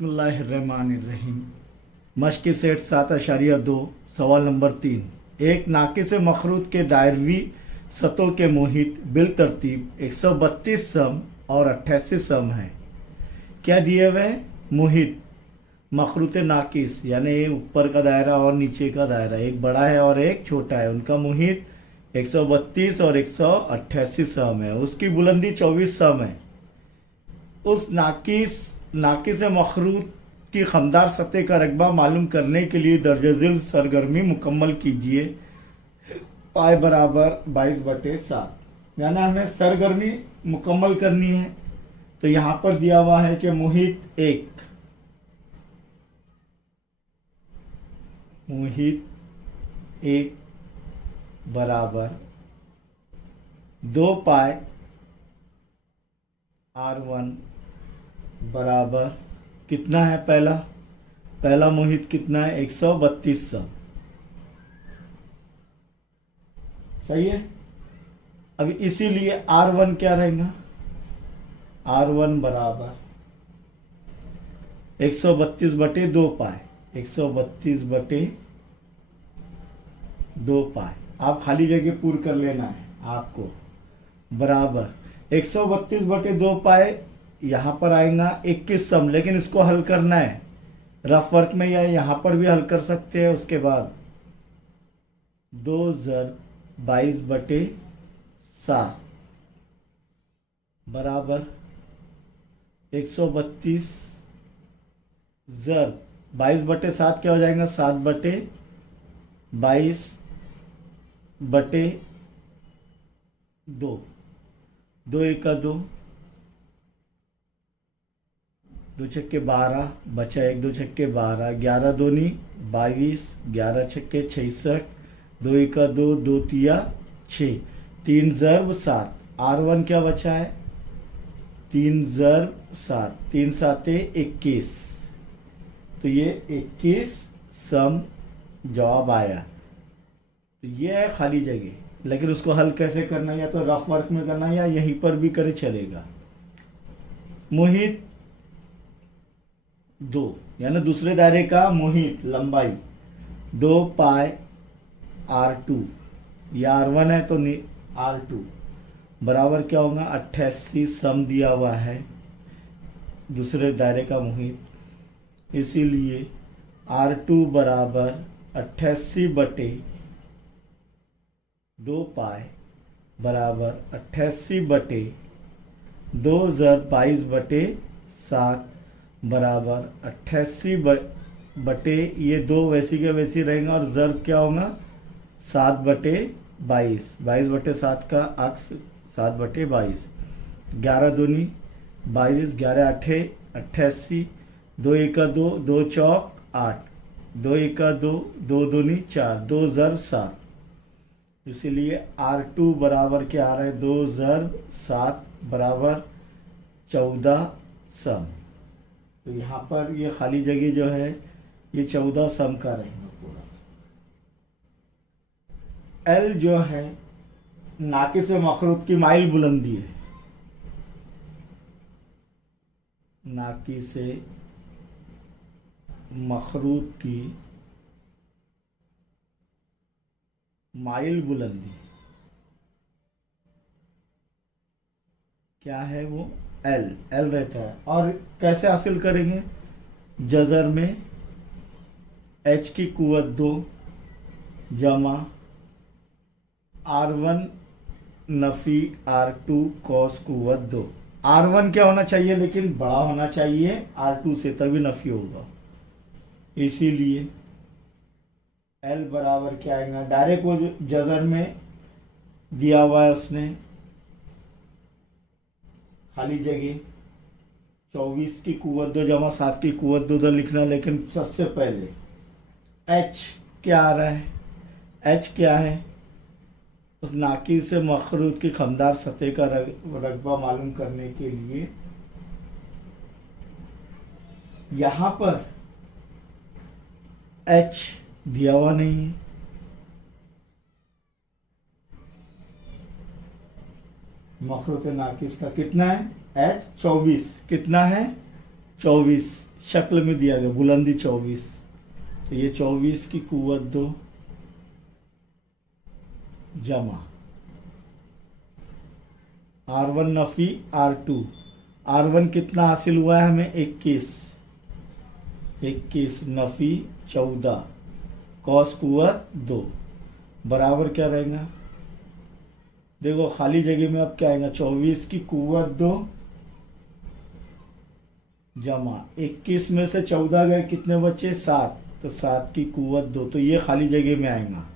बिस्मिल्लाहिर्रहमानिर्रहीम। मश्क सेठ 7.2 सवाल नंबर 3। एक नाकिस मखरूत के दायरवी सतहों के मुहित बिल तरतीब 132 सम और 88 सम हैं। क्या दिए हुए हैं? मुहित मखरूत नाकिस यानी ऊपर का दायरा और नीचे का दायरा, एक बड़ा है और एक छोटा है, उनका मुहित 132 और 188 सम है। उसकी बुलंदी 24 सम है। उस नाकिस मखरूत की खमदार सतह का रकबा मालूम करने के लिए दर्जज़िल सरगर्मी मुकम्मल कीजिए। पाए बराबर 22/7, यानी हमें सरगर्मी मुकम्मल करनी है। तो यहाँ पर दिया हुआ है कि मुहित एक बराबर 2 पाए R1 बराबर कितना है? पहला मुहित कितना है? 132 सम। सही है। अब इसीलिए R1 क्या रहेगा? R1 बराबर 132/2 पाए, 132/2 पाए। आप खाली जगह पूर्ण कर लेना है आपको। बराबर 132/2 पाए, यहाँ पर आएगा 21 सम, लेकिन इसको हल करना है रफ वर्क में, या यहाँ पर भी हल कर सकते हैं। उसके बाद 2 ज़र 22/7 बराबर 132 ज़र 22/7 क्या हो जाएगा? 7/22/2, 2 एका 2, 2 छक्के 12, बचा 1, 2 छक्के 12, 11 दूनी 22, 11 छक्के 66, 2 एका 2, 2 तिया 6, 3 ज़र 7। R1 क्या बचा है? 3 ज़र 7, 3 साते 21, तो ये 21 सम जवाब आया। तो ये है खाली जगह, लेकिन उसको हल कैसे करना है? या तो रफ वर्क में करना है या यहीं पर भी करे चलेगा। मुहित 2 यानी दूसरे दायरे का मुहित लंबाई 2 पाए R2, या R1 है तो R2 बराबर क्या होगा? 88 सम दिया हुआ है दूसरे दायरे का मुहित, इसीलिए R2 बराबर 88/2 पाए बराबर 88/2 ज़र 22/7 बराबर 88 ये 2 वैसी के वैसी रहेंगे, और ज़र क्या होगा? 7/22, 22/7 का अक्स 7/22, 11 दूनी 22, 11 8 88, 2 एका 2, 2 चौक 8, 2 एका 2, 2 दूनी 4, 2 ज़र 7। इसीलिए R2 बराबर क्या आ रहा है? 2 ज़र 7 बराबर 14 सम। तो यहाँ पर ये खाली जगह जो है ये 14 सम का रहेगा पूरा। L जो है नाकिस मखरूत की माइल बुलंदी है। नाकिस मखरूत की माइल बुलंदी क्या है? वो L रहता है। और कैसे हासिल करेंगे? जज़र में H की कुवत 2 जमा R1 नफी R2 कॉस कुवत 2। R1 क्या होना चाहिए? लेकिन बड़ा होना चाहिए R2 से, तभी नफी होगा। इसीलिए L बराबर क्या आएगा? डायरेक्ट वो जज़र में दिया हुआ है उसने खाली जगह 24 की कुवत 2 जमा 7 की कुवत 2 उधर लिखना, लेकिन सबसे पहले H क्या आ रहा है? H क्या है? उस नाकिस मखरूत की खमदार सतह का रकबा मालूम करने के लिए यहाँ पर H दिया हुआ नहीं है। मखरूत नाकिस का कितना है? H 24 कितना है? 24, शक्ल में दिया गया, बुलंदी 24, तो ये 24 की कुव्वत 2 जमा R1 नफी R2। R1 कितना हासिल हुआ है हमें 21 नफी 14 कॉस कुव्वत 2 बराबर क्या रहेगा, देखो खाली जगह में अब क्या आएगा, 24 की कुव्वत 2 जमा 21 में से 14 गए, कितने बचे 7, तो 7 की कुव्वत 2, तो ये खाली जगह में आएगा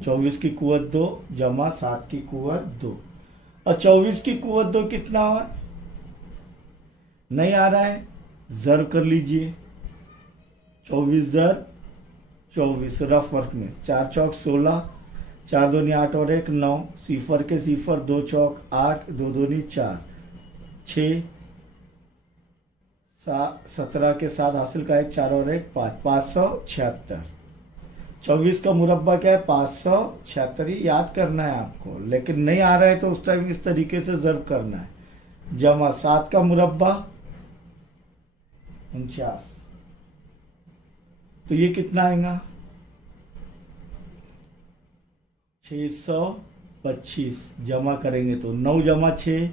24 की कुव्वत 2 जमा 7 की कुव्वत 2। और 24 की कुव्वत 2 कितना हुआ, नहीं आ रहा है, ज़र्ब कर लीजिए, 24 ज़र्ब 24 रफ वर्क में, 4 चौक 16, 4 दूनी 8 और 1 9, सिफर के सिफर, 2 चौक 8, 2 दूनी 4, 6 17 के साथ हासिल का 1 4 और 1 5, 576। 24 का मुरब्बा क्या है 576, ये याद करना है आपको, लेकिन नहीं आ रहा है तो उस टाइम इस तरीके से ज़र्ब करना है, जमा 7 का मुरब्बा 49, तो ये कितना आएगा 625, जमा करेंगे तो 9 जमा 6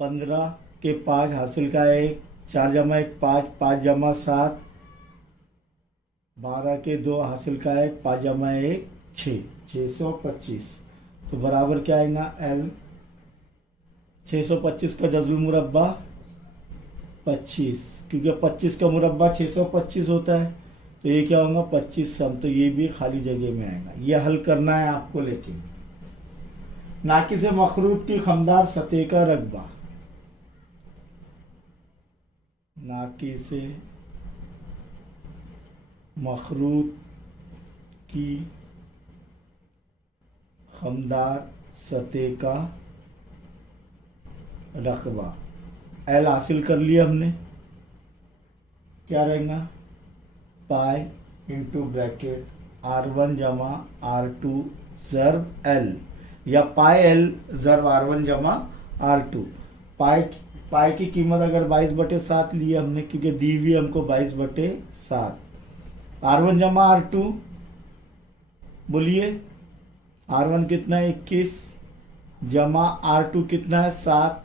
15 के 5 हासिल का 1, 4 जमा 1 5, 5 जमा 7 12 के 2 हासिल का 1, 5 जमा 1 6, 625, तो बराबर क्या आएगा L 625 का जज़्बुल मुरब्बा 25, क्योंकि 25 का मुरब्बा 625 होता है, तो ये क्या होगा 25 सम, तो ये भी खाली जगह में आएगा, ये हल करना है आपको। लेकिन नाकिस मखरूत की खमदार सतह का रकबा, नाकिस मखरूत की खमदार सतह का रकबा L हासिल कर लिया हमने, क्या रहेगा पाई इंटू ब्रैकेट R1 जमा R2 ज़र्ब L, या पाई L ज़र्ब R1 जमा R2। पाई की कीमत अगर 22/7 ली हमने, क्योंकि दी हुई हमको 22/7, R1 जमा R2, बोलिए R1 कितना है 21 जमा R2 कितना है 7,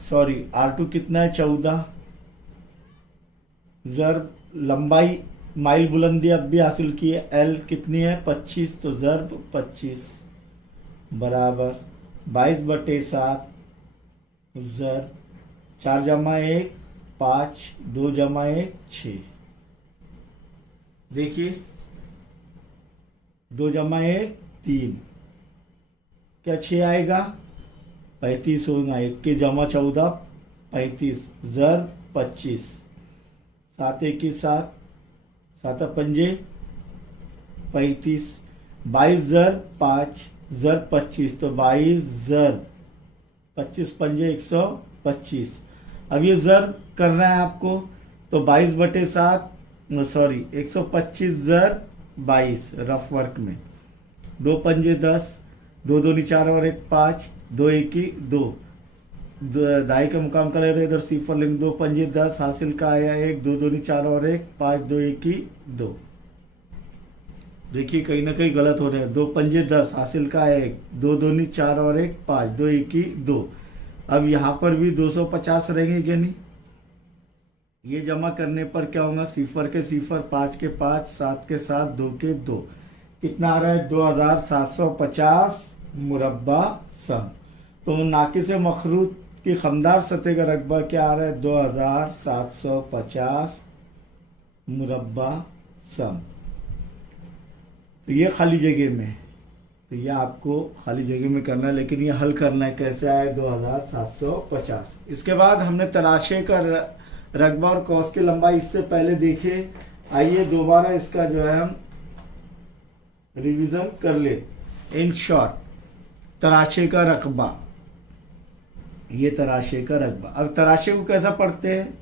सॉरी R2 कितना है 14, ज़र्ब लंबाई माइल बुलंदी अब भी हासिल की है, L कितनी है 25, तो ज़र्ब 25 बराबर 22/7 ज़र्ब 4 जमा 1 5, 2 जमा 1 6, देखिए 2 जमा 1 3, क्या 6 आएगा 35 होगा, 1 के जमा 14 35 ज़र्ब 25, 7 1 7 7 पंजे 35, 22 ज़र्ब 5 ज़र्ब 25, तो 22 ज़र्ब 25 पंजे 125। अब ये ज़र्ब करना है आपको, तो 22/7 सॉरी 125 ज़र्ब 22 रफ वर्क में, 2 पंजे 10, 2 दूनी 4 और 1 5, 2 1 2, दाई का मुकाम का ले रहे इधर सिफर लिंग, 2 पंजे 10 हासिल का आया 1, 2 दूनी 4 और 1 5, 2 1 2। देखिए कहीं ना कहीं गलत हो रहे हैं, 2 पंजे 10 हासिल का आया 1, 2 दूनी 4 और 1 5, 2 1 2। अब यहाँ पर भी 250 रहेंगे कि नहीं, ये जमा करने पर क्या होगा, सिफर के सिफर 5 के 5 7 के 7 2 के 2, कितना आ रहा है 2750 मुरब्बा सम। तो नाकिस मखरूत की खमदार सतह का रकबा क्या आ रहा है 2750 मुरब्बा सम। तो ये खाली जगह में, तो ये आपको खाली जगह में करना है, लेकिन ये हल करना है कैसे आए 2750। इसके बाद हमने तराशे का रकबा और कौस की लंबाई इससे पहले देखे, आइए दोबारा इसका जो है हम रिवीजन कर ले। इन शॉर्ट तराशे का रकबा, ये तराशे का रकबा। अब तराशे को कैसा पढ़ते हैं,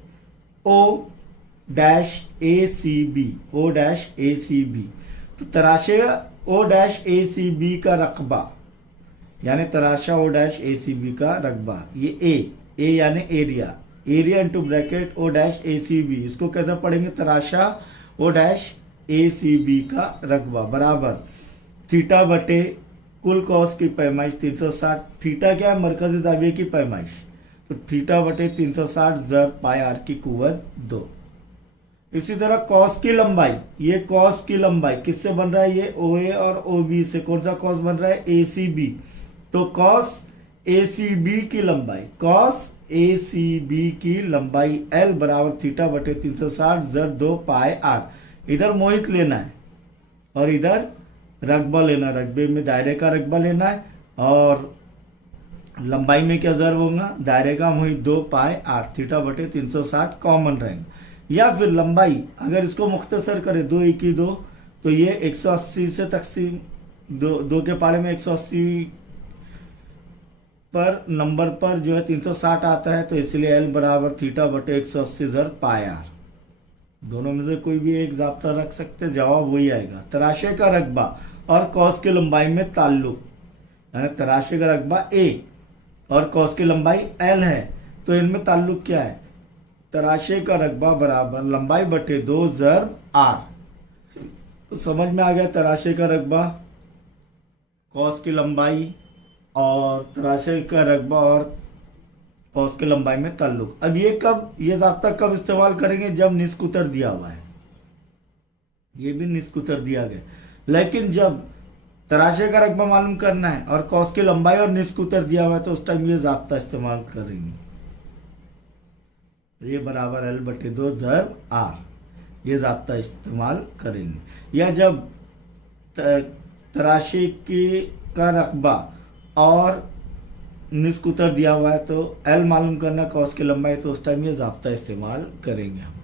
O-ACB, O-ACB। तो तराशे O-ACB का रकबा यानी तराशा O-ACB का रकबा, ये ए यानी area, area into bracket O dash A C B, इसको कैसे पढ़ेंगे, तराशा ओ डैश ए सी बी का रकबा बराबर थीटा बटे कुल कॉस की पैमाइश 360, थीटा क्या है, मरकजी जाविये की पैमाइश, तो थीटा बटे 360 ज़र पाई आर की कुव्वत 2। इसी तरह कॉस की लंबाई, ये कॉस की लंबाई किससे बन रहा है, ये ओ ए और ओ बी से, कौन सा कॉस बन रहा है, ए सी बी, तो कॉस ए सी बी की लंबाई, कॉस ए सी बी की लंबाई एल बराबर थीटा बटे 360 ज़र 2 पाई आर। इधर मोहित लेना है और इधर रकबा लेना, रकबे में दायरे का रकबा लेना है और लंबाई में क्या ज़र होगा, दायरे का मोहित 2 पाई आर, थीटा बटे 360 कॉमन रहेंगे। या फिर लंबाई अगर इसको मुख्तसर करें 2 1 2, तो ये 180 से तकसीम 2 के पारे में 180 पर नंबर पर जो है 360 आता है, तो इसलिए एल बराबर थीटा बटे 180 ज़र पाई आर। दोनों में से कोई भी एक जाब्ता रख सकते, जवाब वही आएगा। तराशे का रकबा और कॉस की लंबाई में ताल्लुक, यानी तराशे का रकबा ए और कॉस की लंबाई एल है, तो इनमें ताल्लुक क्या है, तराशे का रकबा बराबर लंबाई बटे 2 ज़र आर। तो समझ में आ गया तराशे का रकबा, कॉस की लंबाई और तराशे का रकबा और कॉस की लंबाई में ताल्लुक। अब ये कब, ये ज़ाब्ता कब इस्तेमाल करेंगे, जब निस्क उत्तर दिया हुआ है, ये भी निस्क उत्तर दिया गया, लेकिन जब तराशे का रकबा मालूम करना है और कॉस की लंबाई और निस्क उत्तर दिया हुआ है, तो उस टाइम ये ज़ाब्ता इस्तेमाल करेंगे, ये बराबर एल बटे 2 ज़र आर, ये ज़ाब्ता इस्तेमाल करेंगे। या जब तराशे का रकबा और निस्क उत्तर दिया हुआ है तो एल मालूम करना, कॉस की लंबाई, तो उस टाइम ये ज़ाब्ता इस्तेमाल करेंगे हम।